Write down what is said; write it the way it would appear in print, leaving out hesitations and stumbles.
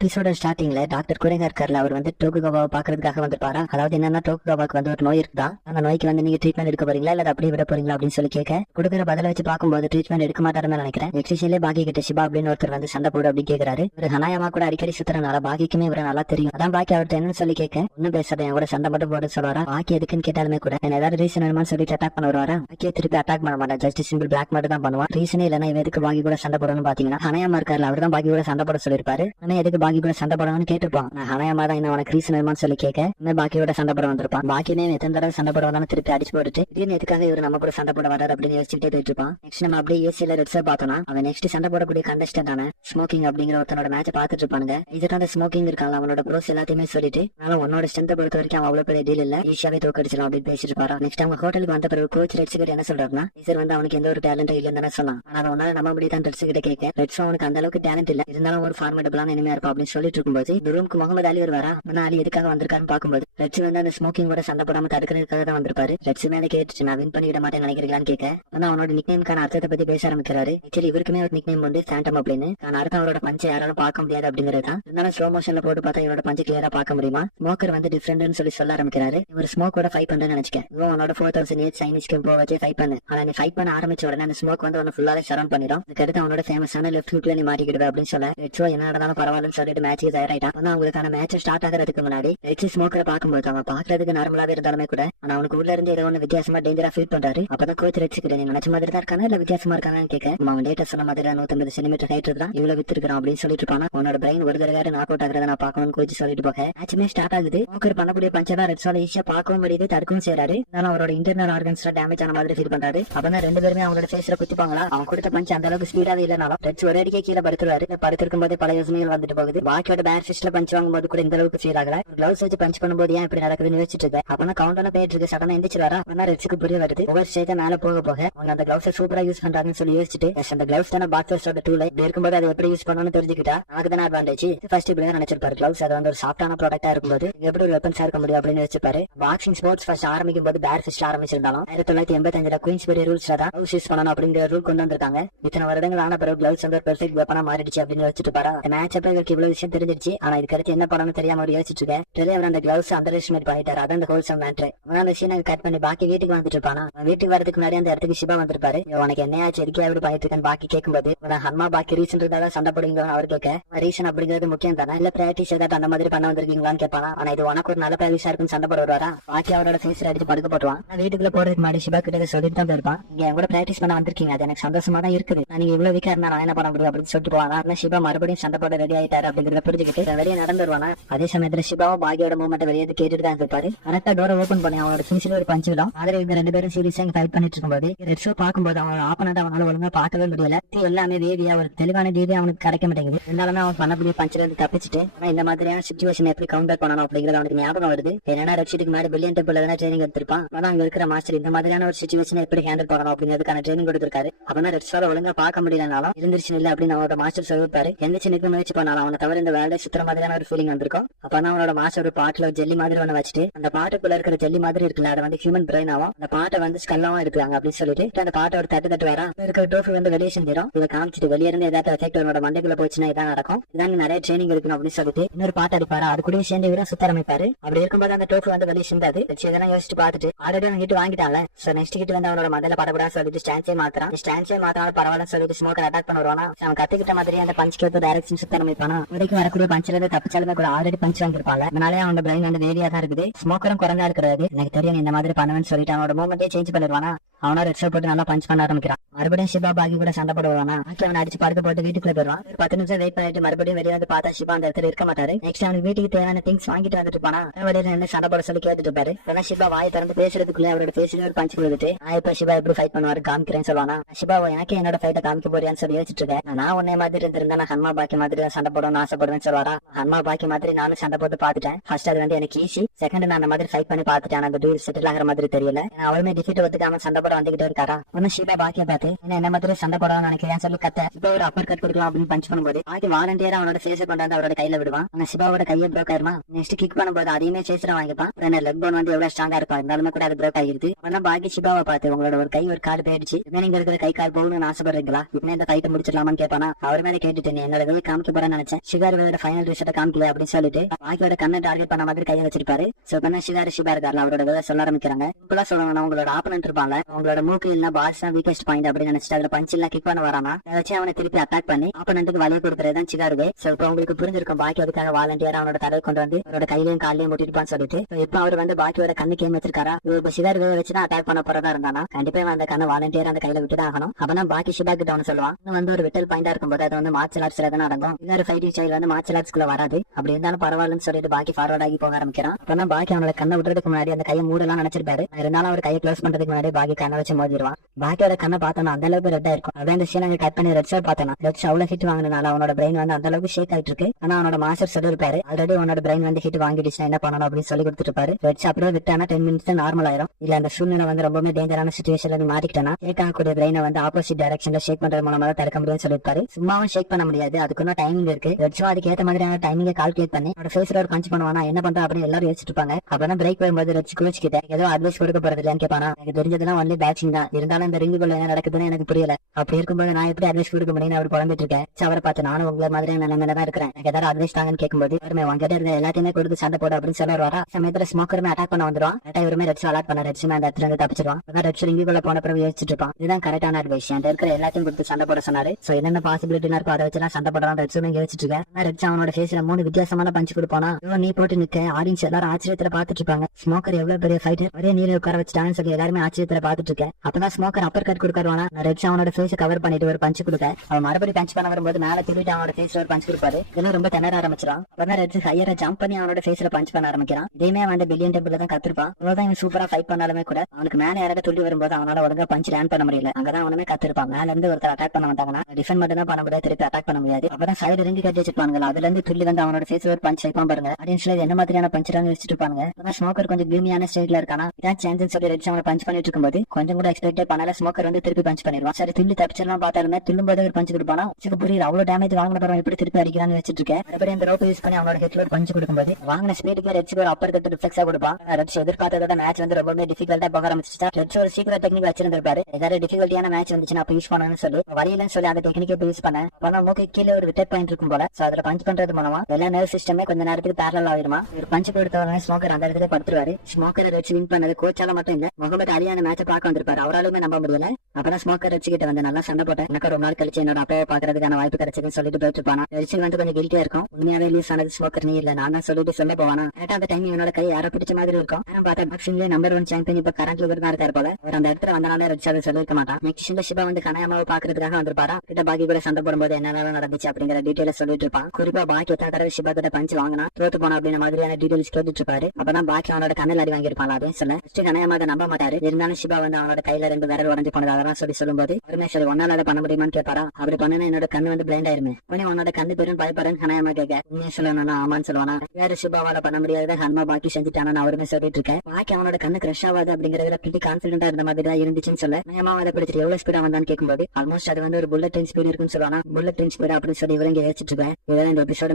எபிசோட ஸ்டார்டிங்ல டாக்டர் குரேகா இருக்கார்ல, அவர் வந்து டோகுகாவாவை பாக்குறதுக்காக வந்திருப்பாரா. அதாவது என்னன்னா, டோகுகாவாக்கு வந்து ஒரு நோய் இருக்குதா, அந்த நோய்க்கு வந்து நீங்க ட்ரீட்மெண்ட் எடுக்க போறீங்களா இல்ல அப்படியே விட போறீங்களா அப்படின்னு சொல்லி கேட்க, கொடுக்குற பதில வச்சு பார்க்கும்போது ட்ரீட்மெண்ட் எடுக்க மாட்டாருன்னு நினைக்கிறேன். எக்ஸிஷன்ல பாக்கி கிட்ட சிபா அப்படின்னு ஒருத்தர் வந்து சண்டை போடு அப்படின்னு கேட்கறாரு. ஒரு ஹனாயமா கூட அடிக்கடி சுத்துறனால பாக்கிக்குமே இவரை நல்லா தெரியும். அதான் பாக்கி அவர்கிட்ட என்னன்னு சொல்லி கேட்க, ஒன்னும் பேசாத என் கூட சண்டை மட்டும் போட சொல்லுவாரா. பாக்கி எதுக்குன்னு கேட்டாலுமே கூட என்ன ஏதாவது ரீசன் வேணுமான்னு சொல்லிட்டு அட்டாக் பண்ண வருவாரா. பாக்கியே திருப்பி அட்டாக் பண்ண மாட்டேன், ஜஸ்ட் சிம்பிள் பிளாக் மட்டும் தான் பண்ணுவான். ரீசனே இல்லைன்னா இவன் எதுக்கு பாக்கி கூட சண்டை போடணும்னு பாத்தீங்கன்னா, ஹனாயமா இருக்காருல, அவர் தான் பாக்கி கூட சண்டை போட சொல்லிருப்பாரு. ஆனா எதுக்கு பாக்கி கூட சண்டை போடணும்னு கேட்டுப்பான். ஹனாயமா தான் என்ன உனக்கு ரீசன் வேணுமான்னு சொல்லி கேட்க, பாக்கியோட சண்டை போட வந்திருப்பான். பாக்கினே எத்தனை தடவை சண்டை போட வந்தாலும் திருப்பி அடிச்சு போட்டுட்டு திடீர்னு எதுக்காக இவர் நம்ம கூட சண்டை போட வராரு அப்படின்னு யோசிச்சுட்டே போயிட்டு இருப்பான். நெக்ஸ்ட் நம்ம அப்படியே ஏசியில ரெட்ஸா பார்த்தோம்னா, அவன் நெக்ஸ்ட் சண்டை போடக்கூடிய கண்டஸ்டன்ட் ஆன ஸ்மோக்கிங் அப்படிங்கிற ஒருத்தனோட மேட்ச் பாத்துட்டு இருப்பானுங்க. இதுதான் அந்த ஸ்மோக்கிங் இருக்கான், அவனோட ப்ரோஸ் எல்லாத்தையுமே சொல்லிட்டு, ஆனா உன்னோட ஸ்ட்ரென்த் பொறுத்த வரைக்கும் அவன் அவ்வளவு பெரிய டீல் இல்ல, ஈஸியாவே தோக்கடிச்சலாம் அப்படின்னு பேசிட்டு இருப்பாரா. நெக்ஸ்ட் அவங்க ஹோட்டலுக்கு வந்த பிறகு கோச் ரெட்ஸ் கிட்ட என்ன சொல்றாருன்னா, ஈசர் வந்து அவனுக்கு எந்த ஒரு டேலண்ட் இல்லன்னு சொல்லலாம். ஆனா அவனால நம்ம முடிதான் ரெட்ஸ் கிட்ட கேட்க, ரெட்ஸ் அவனுக்கு அந்த அளவுக்கு டேலண்ட் இல்ல, இருந்தாலும் ஒரு ஃபார்மேட்டபிளான இனிமையா இருக்கும் அப்படின்னு சொல்லிட்டு இருக்கும்போது இந்த ரூமுக்கு முகமது அலி வருவாரா. ஆனா அலி எதுக்காக வந்திருக்காருன்னு பாக்கும்போது, ரெட்ஸ் வந்து அந்த ஸ்மோக்கிங்கோட சண்டை போடாம தடுக்கிறதுக்காக தான் வந்திருப்பாரு. ரெட்ஸ் மேல கேட்டுச்சு, நான் வின் பண்ணிவிட மாட்டேன்னு நினைக்கிறீங்களான்னு கேட்க, ஆனா அவனோட நிக்நேம்கான அர்த்தத்தை பத்தி பேச ஆரம்பிக்கிறாரு. ஆக்சுவலி இவருக்குமே ஒரு நிக்நேம் வந்து ஃபேண்டம் அப்படின்னு, நான் அர்த்தம் அவரோட பஞ்சை யாராலும் பார்க்க முடியாது அப்படிங்கிறது தான். இருந்தாலும் ஸ்லோ மோஷன்ல போட்டு பார்த்தா இவரோட பஞ்சு கிளியரா பார்க்க முடியுமா. ஸ்மோக்கர் வந்து டிஃபரெண்ட்னு சொல்லி சொல்ல ஆரம்பிக்கிறாரு. இவர் ஸ்மோக்கோட ஃபைட் பண்றேன்னு நினைச்சேன். இவன் உன்னோட 4008 சைனீஸ்க்கு போ வச்சு ஃபைட் பண்ணு, ஆனா நீ ஃபைட் பண்ண ஆரம்பிச்ச உடனே அந்த ஸ்மோக் வந்து அவனை ஃபுல்லாவே சரௌண்ட் பண்ணிடும். அதுக்கடுத்து அவனோட ஃபேமஸான லெஃப்ட் ஹுக்ல நீ மாட்டிக்கிடுவ அப்படின்னு சொல்ல, ரெட்ஸோ என்ன நடந்தாலும் பரவாயில்லன்னு சொல்லிட்டு மேட்சுக்கு தயாராயிட்டான். ஆனா அவங்களுக்கான மேட்ச் ஸ்டார்ட் ஆகிறதுக்கு முன்னாடி ரெட்ஸ் ஸ்மோக்கரை பார்க்கும்போது அவன் பாக்குறதுக்கு நார்மலாவே இருந்தாலுமே கூட, ஆனா அவனுக்கு உள்ள இருந்து ஏதோ ஒன்று வித்தியாசமா டேஞ்சரா ஃபீல் பண்றாரு. அப்பதான் கோச் ரெட்ஸ் கிட்ட, நீ நினைச்ச மாதிரி தான் இருக்காங்க இல்ல வித்தியாசமா இருக்காங்கன்னு கேட்க, அவன் டேட்டா சொன்ன மாதிரி 150 சென்டிமீட்டர் ஹைட் இருக்கான், இவ்வளவு வித்து இருக்கான் அப்படின்னு சொல்லிட்டு இருப்பானா. உன்னோட பிரெயின் ஒரு தடவை நாக் அவுட் ஆகிறத நான் பார்க்கணும்னு கோச் சொல்லிட்டு போக, மேட்சுமே ஸ்டார்ட் ஆகுது. ஸ்மோக்கர் பண்ணக்கூடிய பஞ்சதான் ரெட்ஸால ஈஸியா பார்க்கவும் முடியுது, தடுக்கவும் செய்யறாரு. இருந்தாலும் அவரோட இன்டர்னல் ஆர்கன்ஸ்ல டேமேஜ் ஆன மாதிரி ஃபீல் பண்றாரு. அப்பதான் ரெண்டு பேருமே அவங்களோட ஃபேஸ்ல குத்திப்பாங்களா. அவன் கொடுத்த பஞ்ச் அந்த அளவுக்கு ஸ்பீடாவே இல்லனாலும் ரெட்ஸ் ஒரே அடிக்கே கீழே படுத்துருவாரு. படுத்திருக்கும் போதே பல யோசனைகள் வந்துட்டு போகுது. பாக்கியோட பேர் ஃபிஸ்ட்ல பஞ்ச் வாங்கும்போது கூட இந்த அளவுக்கு ஃபீல் ஆகல. கிளவுஸ் வச்சு பஞ்ச் பண்ணும்போது ஏன் இப்படி நடக்குதுன்னு யோசிச்சுட்டு இருக்கேன். அப்பதான் கவுண்டன போயிட்டு இருக்கு. சடனா எந்திரிச்சு வரா. ஆனா ரெட்ஸுக்கு புரிய வருது. ஒவ்வொரு ஸ்டேஜா மேல போக போக அவங்க அந்த கிளவுஸ் சூப்பரா யூஸ் பண்றாங்கன்னு சொல்லி யோசிச்சுட்டு, அந்த கிளவுஸ் தானே பாக்ஸர்ஸோட டூல், இப்படி இருக்கும்போது அதை எப்படி யூஸ் பண்ணணும்னு தெரிஞ்சுக்கிட்டா நமக்கு தானே அட்வான்டேஜ். ஃபர்ஸ்ட் இப்படி தான் நினைச்சிருப்பாரு. கிளவுஸ் அது வந்து ஒரு சாஃப்டான ப்ராடக்டா இருக்கும்போது எப்படி ஒரு வெப்பன்ஸா இருக்க முடியும் அப்படின்னு யோசிச்சிருப்பாரு. பாக்ஸிங் ஸ்போர்ட்ஸ் ஃபர்ஸ்ட் ஆரம்பிக்கும் போது பேர் ஃபிஸ்ட்ல ஆரம்பிச்சிருந்தாலும் 1985 குயின்ஸ்பெரி ரூல்ஸ்ல தான் கிளவுஸ் யூஸ் பண்ணணும் அப்படிங்கிற ரூல் கொண்டு வந்திருக்காங்க. இத்தனை வருடங்கள் ஆன பிறகு கிளவுஸ் வந்து பெர்ஃபெக்ட் வெப்பனா மாறிடுச்சு அப்படின்னு யோசிச்சுட்டு பாரு. மேட்ச் அப்ப இவருக்கு இவ்வளவு விஷயம் தெரிஞ்சிருச்சு. ஆனா இதுக்கு அடுத்து என்ன பண்ணணும்னு தெரியாம அவர் யோசிச்சுட்டு இருக்கேன். அவர் அந்த கிளவுஸ் அண்டர் எஸ்டிமேட் பண்ணிட்டாரு. அதான் அந்த ஹோல்சம் மேட்ரு. அந்த சீனை கட் பண்ணி பாக்கி வீட்டுக்கு வந்துட்டு இருப்பானா. வீட்டுக்கு வரதுக்கு முன்னாடி அந்த இடத்துக்கு சிபா வந்திருப்பாரு. உனக்கு என்னையாச்சு எதுக்கே அப்படி பண்ணிட்டு இருக்கான்னு பாக்கி கேட்கும்போது, ஹன்மா பாக்கி ரீசன் இருந்தாலும் சண்டை போடுவீங்க அவர் கேட்க, ரீசன் அப்படிங்கிறது முக்கியம் தானே, இல்ல பிராக்டிஸ் ஏதாவது அந்த மாதிரி பண்ண வந்திருக்கீங்களான்னு கேட்பானா. ஆனா இது உனக்கு ஒரு நல்ல பிராக்டிஸா இருக்கும் சண்டை போட வருவாரா. பாக்கி அவரோட ஃபேஸ்ல அடிச்சு படுக்க போட்டுவான். வீட்டுக்குள்ள போறதுக்கு முன்னாடி சிபா கிட்ட சொல்லிட்டு தான் போயிருப்பான், இங்க என் கூட பிராக்டிஸ் பண்ண வந்திருக்கீங்க, அது எனக்கு சந்தோஷமா தான் இருக்குது, நீங்க இவ்வளவு வீக்கா இருந்தா நான் என்ன பண்ண முடியும் அப்படின்னு சொல்லிட்டு போவானா. ஆனா சிபா மறுபடியும் சண்டை போட ரெடி ஆயிட்டாரு அப்படிங்கறத புரிஞ்சுக்கிட்டு வெளியே நடந்து வருவானா. அதே சமயத்துல சிபாவும் பாகியோட மூவ்மெண்ட் வெளியே கேட்டுட்டு தான் இருப்பாரு. கரெக்டா டோரை ஓபன் பண்ணி அவனோட ஃபினிஷ்ல ஒரு பஞ்ச் விடும். அதுல இவங்க ரெண்டு பேரும் சீரியஸா ஃபைட் பண்ணிட்டு இருக்கும்போது ரெட்ஸோ பார்க்கும்போது அவனோட ஆப்பனண்ட் அவனால ஒழுங்கா பார்க்கவே முடியல. எல்லாமே வேதியா ஒரு தெளிவான டீலே அவனுக்கு கிடைக்க மாட்டேங்குது. இருந்தாலுமே அவன் பண்ணக்கூடிய பஞ்சில இருந்து தப்பிச்சுட்டு, ஆனா இந்த மாதிரியான சிச்சுவேஷன் எப்படி கவுண்டர் பண்ணணும் அப்படிங்கறது அவனுக்கு ஞாபகம் வருது. என்னன்னா ரெட்ஷீட்டுக்கு மேல பில்லியன் டெம்பிள் ட்ரைனிங் எடுத்திருப்பான். ஆனா அங்க இருக்கிற மாஸ்டர் இந்த மாதிரியான ஒரு சிச்சுவேஷன் எப்படி ஹேண்டில் பண்ணணும் அப்படிங்கிறதுக்கான ட்ரைனிங் கொடுத்திருக்காரு. அப்பதான் ரெட்ஸால ஒழுங்கா பார்க்க முடியலனாலும் இருந்துச்சு இல்ல அப்படின்னு அவனோட மாஸ்டர் சொல்லிருப்பாரு. எந்த சின்ன முயற்சி பண்ணாலும் அவனை தவிர இந்த வேலை சுத்துற மாதிரியான ஒரு ஃபீலிங் வந்திருக்கும். அப்பதான் அவனோட மாஸ்டர் ஒரு பாட்டுல ஜெல்லி மாதிரி ஒண்ணு வச்சுட்டு, அந்த பாட்டுக்குள்ள இருக்கிற ஜெல்லி மாதிரி இருக்குல்ல, அதை வந்து ஹியூமன் பிரெயின் ஆகும், அந்த பாட்டை வந்து ஸ்கல்லாவும் இருக்காங்க அப்படின்னு சொல்லிட்டு அந்த பாட்டை ஒரு தட்டு வரா இருக்கிற ட்ரோஃபி வந்து வெளியே செஞ்சிடும். இதை காமிச்சிட்டு வெளியே இருந்து ஏதாவது எஃபெக்ட் அவனோட மண்டைக்குள்ள போச்சுன்னா இதான் நடக்கும், இதான் நிறைய ட்ரைனிங் இருக்கணும் அப்படின்னு சொல்லிட்டு இன்னொரு பாட்டு அடிப்பாரு. அது கூட சேர்ந்து இவரும் சுத்த ஆரம்பிப்பாரு. அப்படி இருக்கும்போது அந்த ட்ரோஃபி வந்து வெளியே சிந்தாது. இதெல்லாம் யோசிச்சு பார்த்துட்டு ஆல்ரெடி அவன் ஹிட் வாங்கிட்டாங்க. சோ நெக்ஸ்ட் ஹிட் வந்து அவனோட மண்டையில படப்படா சொல்லிட்டு ஸ்டான்ஸே மாத்திரான். ஸ்டான்ஸே மாத்தினாலும் பரவாயில்ல சொல்லிட்டு ஸ்மோக்கர் அட்டாக் பண்ண வருவானா. அவன் கத்துக்கிட்ட மாதிரி அந்த பஞ்ச் கேட்டு டைரக்ஷன் சுத்த ஆரம்பிப்பானா. வரைக்கும் வரக்கூடிய பஞ்சில இருந்து தப்பிச்சாலுமே கூட ஆல்ரெடி பஞ்ச் வாங்கிருப்பாங்க. அதனாலே அவனோட பிரெயின் வந்து வேரியா தான் இருக்குது. ஸ்மோக்கரும் குறைஞ்சா இருக்கிறது எனக்கு தெரியும், இந்த மாதிரி பண்ணுவேன்னு சொல்லிட்டு அவனோட மூமெண்டே சேஞ்ச் பண்ணிடுவானா. அவனோட ரெட்ஸோ போட்டு நல்லா பஞ்ச் பண்ண ஆரம்பிக்கிறான். மறுபடியும் சிபா பாகி கூட சண்டை போடுவானா. அவன் அடிச்சு படுக்க போட்டு வீட்டுக்குள்ள போயிடுவான். ஒரு 10 நிமிஷம் வெயிட் பண்ணிட்டு மறுபடியும் வெளியே வந்து பார்த்தா சிபா அந்த இடத்துல இருக்க மாட்டாரு. நெக்ஸ்ட் அவனுக்கு வீட்டுக்கு தேவையான திங்ஸ் வாங்கிட்டு வந்துட்டு போனா. வெளியில என்ன சண்டை போட சொல்லி கேட்டுட்டு இருப்பாரு. ஆனா சிபா வாயை திறந்து பேசுறதுக்குள்ள அவரோட பேசுற ஒரு பஞ்ச் கொடுத்துட்டு, நான் இப்ப சிபா எப்படி ஃபைட் பண்ணுவாரு காமிக்கிறேன்னு சொல்லுவானா. சிபாவை எனக்கு என்னோட ஃபைட்டை காமிக்க போறியான்னு சொல்லி யோசிச்சுட்டு இருக்கேன். நான் உன்னை மாதிரி இருந்திருந்தா நான் ஹன்மா பாக்கி மாதிரி சண்டை போடணும்னு ஆசைப்படுவேன்னு சொல்லுவாரா. ஹன்மா பாக்கி மாதிரி நானும் சண்டை போட்டு பாத்துட்டேன். ஃபர்ஸ்ட் அது வந்து எனக்கு ஈஸி, செகண்ட் நான் அந்த மாதிரி ஃபைட் பண்ணி பாத்துட்டேன். அந்த டூர் செட்டில் ஆகிற மாதிரி தெரியல. அவளுமே டிஃபீட் ஒத்துக்காம சண்டை போட வந்துகிட்டே இருக்காரா. ஒன்னும் ஷீபா பாக்கிய பார்த்து என்ன மாதிரி சண்டை போடணும்னு நினைக்கிறேன் சொல்லி கத்த இப்ப ஒரு அப்பர் கட் கொடுக்கலாம் அப்படின்னு பஞ்ச் பண்ணும்போது பாக்கி வாலண்டியரா அவனோட ஃபேஸை கொண்டாந்து அவரோட கையில விடுவான். ஆனா சிபாவோட கையை பிரேக் ஆயிருமா. நெக்ஸ்ட் கிக் பண்ணும்போது அதையுமே சேசரா வாங்கிப்பான். லெக் போன் வந்து எவ்வளவு ஸ்ட்ராங்கா இருக்கும், இருந்தாலுமே கூட அது பிரேக் ஆகிருது. ஆனா பாக்கி சிபாவை பார்த்து உங்களோட ஒரு கை ஒரு கால் போயிடுச்சு, நீங்க இருக்கிற கை கால் போகணும்னு ஆசைப்படுறீங்களா, இப்ப இந்த ஃபைட்டை முடிச்சிடலாமான்னு கேட்பானா. அவர் மேல கேட்டுட்டு நீ என்னோட காமிக்க போறேன்னு நினைச்சேன், ஷிகாரோட ஃபைனல் ரிசல்ட் காமிக்கல அப்படின்னு சொல்லிட்டு பாக்கியோட கண்ணை டார்கெட் பண்ண மாதிரி கையை வச்சிருப்பாரு. சோ பண்ண ஷிபா இருக்காரு அவரோட வேலை சொல்ல ஆரம்பிக்கிறாங்க. சிம்பிளா சொல்லணும், உங்களோட ஆப்பனன்ட் இருப்பாங்க, அவங்களோட மூக்கு இல்ல பால்ஸ் தான் வீக்கஸ்ட் பாயிண்ட் அப்படின்னு நினைச்சிட்டு அதுல பஞ்ச் எல்லாம் கிக் பண்ண வரானா அதை வச்சு அவனை திருப்பி அட்டாக் பண்ணி ஆப்பனன்ட்டுக்கு வலையை கொடுத்துறதுதான் ஷிகாருவே. சோ இப்போ உங்களுக்கு புரிஞ்சிருக்கும் பாக்கி அதுக்காக வாலண்டியர் அவனோட தடவை கொண்டு வந்து அவரோட கையிலையும் காலையும் முட்டிருப்பான்னு சொல்லிட்டு இப்போ அவர் வந்து பாக்கியோட கண்ணு கேம் வச்சிருக்காரா. இப்போ ஷிகாரு வச்சுதான் அட்டாக் பண்ண போறதா இருந்தானா கண்டிப்பா அந்த கண்ணை வாலண்டியர் அந்த கையில விட்டுதான் ஆகணும். அப்பதான் பாக்கி ஷிபா கிட்ட அவனு சொல்லுவான், வந்து ஒரு விட்டல் பாயிண்டா இருக்கும்போது அது வந்து மார்ஷல் ஆர்ட்ஸ்ல தான் அடங்கும். இன்னொரு ஃபைட்டிங் ஸ்டைல் வந்து மார்ஷல் ஆர்ட்ஸ்குள்ள வராது. அப்படி இருந்தாலும் பரவாயில்லன்னு சொல்லிட்டு பாக்கி ஃபார்வர்ட் ஆகி போக ஆரம்பிக்கிறான். அப்பதான் பாக்கி அவனோட கண்ணை விட்டுறதுக்கு முன்னாடி அந்த கையை மூடலாம் நினைச்சிருப்பாரு. இருந்தாலும் அவர் கையை க்ளோஸ் பண்றதுக்கு முன்னாடி பாக்கி கண்ணை வச்சு மோதிடுவான். பாக்கியோட கண்ணை பார்த்தோம்னா அந்த அளவுக்கு ரெட்டா இருக்கும். அதான் இந்த சீன் கட் பண்ணி ரெட் ஷாட் பார்த்தோம். ரெட் அவ்வளவு ஹிட் வாங்கினால அவனோட பிரெயின் வந்து அந்த அளவுக்கு ஷேக் ஆயிட்டு இருக்கு. ஆனா அவனோட மாஸ்டர் சொல்லிருப்பாரு, ஆல்ரெடி அவனோட பிரெயின் வந்து ஹிட் வாங்கிடுச்சு என்ன பண்ணணும் அப்படின்னு சொல்லி கொடுத்துருப்பாரு. ரெட் அப்படியே விட்டானா 10 மினிட்ஸ் நார்மல் ஆயிரும். இல்ல அந்த சூழ்நிலை வந்து ரொம்பவே டேஞ்சரான சிச்சுவேஷன்ல நீ மாட்டிக்கிட்டா ஷேக் ஆகக்கூடிய பிரெயினை வந்து ஆப்போசிட் டைரக்ஷன்ல ஷேக் பண்றது மூலமா தான் தடுக்க முடியும்னு சொல்லிருப்பாரு. சும்மாவும் ஷேக் பண்ண முடியாது, அதுக்கு டைமிங் இருக்கு. ரெட்ஸும் அதுக்கு ஏத்த மாதிரியான டைமிங்கை கால்குலேட் பண்ணி அவரோட ஃபேஸ்ல ஒரு பஞ்ச் பண்ணுவானா என்ன பண்றா அப்படின்னு எல்லாரும் யோசிச்சுட்டு இருப்பாங்க. அப்பதான் பிரேக் வரும்போது ரெட்ஸ் கோச் கிட்ட ஏதோ அட்வைஸ் கொடுக்க போறது இல்லையான்னு கேட்பானா. எனக்கு தெரிஞ்சதுலாம் ஒன்லி பேட்சிங் தான், இருந்தாலும் இந்த ரிங்குக்குள்ள என்ன நடக்குதுன்னு எனக்கு புரியல. அப்படி இருக்கும்போது நான் எப்படி அட்வைஸ் கொடுக்க முடியும்னு அவர் குழம்பிட்டு இருக்கேன். அவரை பார்த்து நானும் உங்களை மாதிரி நிலைமையில தான் இருக்கிறேன், எனக்கு ஏதாவது அட்வைஸ் தாங்கன்னு கேட்கும்போது உங்ககிட்ட இருந்த எல்லாத்தையுமே கொடுத்து சண்டை போட அப்படின்னு சொல்ல வரா. சமயத்துல ஸ்மோக்கருமே அட்டாக் பண்ண வந்துடும். இவருமே ரெட்ஸ் அலாட் பண்ண ரெட்ஸுமே அந்த இடத்துல இருந்து தப்பிச்சிருவான். ரெட்ஸ் ரிங்குக்குள்ள போன பிறகு யோசிச்சுட்டு இருப்பான், இதுதான் கரெக்டான அட்வைஸ், என் இருக்கிற எல்லாத்தையும் கொடுத்து சண்டை போட சொன்னாரு. சோ என்னென்ன பாசிபிலிட்டி இருக்கோ அதை வச்சு சண்டை போடுறான். ரெட்ஸுமே யோசிச்சுட்டு இருக்கேன். ரெட்ஸ் அவனோட ஃபேஸ்ல 3 வித்தியாசமான பஞ்ச் கொடுப்பானா. நீ போட்டு நிக்க ஆடியன்ஸ் எல்லாரும் ஆச்சரியத்துல பாத்துட்டு இருப்பாங்க. ஸ்மோக்கர் எவ்வளவு பெரிய ஃபைட்டர், ஒரே நீல உட்கார வச்சுட்டான்னு சொல்லி எல்லாருமே ஆச்சரியத்துல பாத்துட்டு இருக்கேன். அப்பதான் ஸ்மோக்கர் அப்பர் கட் கொடுக்காருவானா. ரெட்ஸ் அவனோட ஃபேஸ் கவர் பண்ணிட்டு ஒரு பஞ்ச் கொடுக்க அவன் மறுபடியும் பஞ்ச் பண்ண வரும்போது மேல திருட்டு அவனோட ஃபேஸ்ல ஒரு பஞ்ச் கொடுப்பாரு. இதெல்லாம் ரொம்ப திணற ஆரம்பிச்சிடான். அப்பதான் ரெட்ஸ் ஹையரா ஜம்ப் பண்ணி அவனோட ஃபேஸ்ல பஞ்ச் பண்ண ஆரம்பிக்கிறான். இதேமே அவன் பில்லியன் டேபிள்ல தான் கத்திருப்பான். அவ்வளவுதான் இவன் சூப்பரா ஃபைட் பண்ணாலுமே கூட அவனுக்கு மேல யாராவது துள்ளி வரும்போது அவனால ஒழுங்கா பஞ்ச் லேண்ட் பண்ண முடியல. அங்கதான் அவனுமே கத்திருப்பான். மேல இருந்து ஒருத்தர் அட்டாக் பண்ண வந்தாங்கன்னா டிஃபெண்ட் மட்டும் தான் பண்ண முடியாது, திருப்பி அட்டாக் பண்ண முடியாது. அப்பதான் சைடு ரிங்கு கட்டி வச்சிருப்பாங்க, அதுல இருந்து துள்ளி வந்து அவனோட ஃபேஸ்ல ஒரு பஞ்ச் வைப்பான் பாருங்க. ஆடியன்ஸ்ல என்ன மாதிரியான பஞ்ச் வச்சுட்டு இருப்பாங்க. ஸ்மோக்கர் கொஞ்சம் கிளீமியான ஸ்டேட்ல இருக்கானா. இதான் சான்ஸ் சொல்லி ரெட்ஸ் அவனை பஞ்ச் பண்ணிட்டு இருக்கும்போது கொஞ்சம் கூட எக்ஸ்பெக்டே பண்ணல ஸ்மோக்கர் வந்து திருப்பி பஞ்ச் பண்ணிடுவான். சரி துள்ளி தப்பிச்சிடலாம் பார்த்தாலுமே துள்ளும் போது ஒரு பஞ்ச் கொடுப்பானா. புரியல அவ்வளவு டேமேஜ் வாங்கின பரவாயில்ல எப்படி திருப்பி அடிக்கிறான்னு வச்சிட்டு இருக்கேன். மறுபடியும் அந்த ரோப் யூஸ் பண்ணி அவனோட ஹெட்ல ஒரு பஞ்ச் கொடுக்கும்போது வாங்கின ஸ்பீடுக்கு ரெட்ஸ்க்கு ஒரு அப்பர் கட் ரிஃப்ளெக்ஸா கொடுப்பான். ரெட்ஸ் எதிர்பார்த்ததோட மேட்ச் வந்து ரொம்பவே டிஃபிகல்ட்டா போக ஆரம்பிச்சிட்டா. ரெட்ஸ் ஒரு சீக்கிரம் டெக்னிக் வச்சிருந்திருப்பாரு. ஏதாவது டிஃபிகல்ட்டியான மேட்ச் வந்துச்சுன்னா அப்ப யூஸ் பண்ணணும்னு சொல்லி வழியிலன்னு சொல்லி அந்த டெக்னிக்கை யூஸ் பண்ண அப்பதான் மூக்கு கீழே ஒரு விட்டட் பாயிண்ட் இருக்கும் போல. சோ அதுல பஞ்ச் பண்றது மூலமா எல்லா நர்வ் சிஸ்டமே கொஞ்ச நேரத்துக்கு பேரல் ஆகிடுமா. ஒரு பஞ்ச் கொடுத்தவங்க ஸ்மோக்கர் அந்த இடத்துல படுத்துருவாரு. ஸ்மோக்கர் ரெட்ஸ் வின் பண்ணது கோச்சால மட்டும் இல்ல, முகமது அலி அந்த மேட்சை பார்க்க வந்திருப்பாரு, அவராலுமே நம்ப முடியல. அப்பதான் ஸ்மோக்கர் ரெட்ஸ் கிட்ட வந்து நல்லா சண்டை போட்டேன், எனக்கு ரொம்ப நாள் கழிச்சு என்னோட அப்பா பாக்குறதுக்கான வாய்ப்பு கிடைச்சதுன்னு சொல்லிட்டு போயிட்டு இருப்பானா. ரெட்ஸ் வந்து கொஞ்சம் கில்ட்டியா இருக்கும். உண்மையாவே ரிலீஸ் ஆனது ஸ்மோக்கர் நீ இல்ல நான் தான் சொல்லிட்டு சொல்ல போவானா. கரெக்டா அந்த டைம் இவனோட கை யாரோ பிடிச்ச மாதிரி இருக்கும். பார்த்தா பாக்ஸிங்ல நம்பர் 1 சாம்பியன் இப்ப கரண்ட்ல தான் இருக்காரு போல. அவர் அந்த இடத்துல வந்தனால ரெட்ஸ் அதை சொல்லிருக்க மாட்டான். நெக்ஸ்ட் ஷிபா வந்து கனாயாமாவை பாக்குறதுக்காக வந்திருப்பாரா. கிட்ட பாக்கி கூட சண்டை போடும்போது என்னென்ன நடந்துச்சு அப்படிங்கிற டீடைல சொல்லிட்டு இருப்பான். குறிப்பா பாக்கி எத்தனை தடவை ஷிபா கிட்ட பஞ்ச் வாங்கினா தோத்து போனா அப்படின்ற மாதிரியான டீடைல்ஸ் கேட்டுட்டு இருப்பாரு. அப்பதான் பாக்கி அவனோட கண்ணில் அடி வாங்கியிருப்பான் அப்படின்னு சொல்ல கனாயாமா அதை நம்ப மாட்டாரு. இருந்தாலும் ஷிபா வந்து அவனோட கையில 2 விரல் உடஞ்சு போனது அதெல்லாம் சொல்லும்போது ஒருமே சரி ஒன்னால அதை பண்ண முடியுமான்னு கேட்பாரா. அப்படி பண்ணா என்னோட கண்ணு வந்து பிளைண்ட் ஆயிருமே, உடனே உன்னோட கண்ணு பெரும் பயப்படுறேன்னு கனாயாமா கேட்க உண்மையை சொல்லணும்னா ஆமான்னு சொல்லுவானா. வேற ஷிபாவால பண்ண முடியாத ஹன்மா பாக்கி செஞ்சுட்டானு அவருமே சொல்லிட்டு இருக்கேன். பாக்கி அவனோட கண்ணு கிரஷ் ஆகாது அப்படிங்கறதுல பிரிட்டி கான்பிடண்டா இருந்த மாதிரி தான் இருந்துச்சுன்னு சொல்ல நயமா அதை பிடிச்சிட்டு எவ்வளவு ஸ்பீடா வந்தான்னு கேட்கும்போது ஆல்மோஸ்ட் அது வந்து ஒரு புல்லட் ட்ரெயின் ஸ்பீட் இருக்குன்னு சொல்லுவானா. புல்லட் ட்ரெயின் ஸ்பீட் அப்படின்னு சொல்லி இவங்க யோசிச்சுட்டு இருக்கேன். இதெல்லாம் இந்த எபிசோட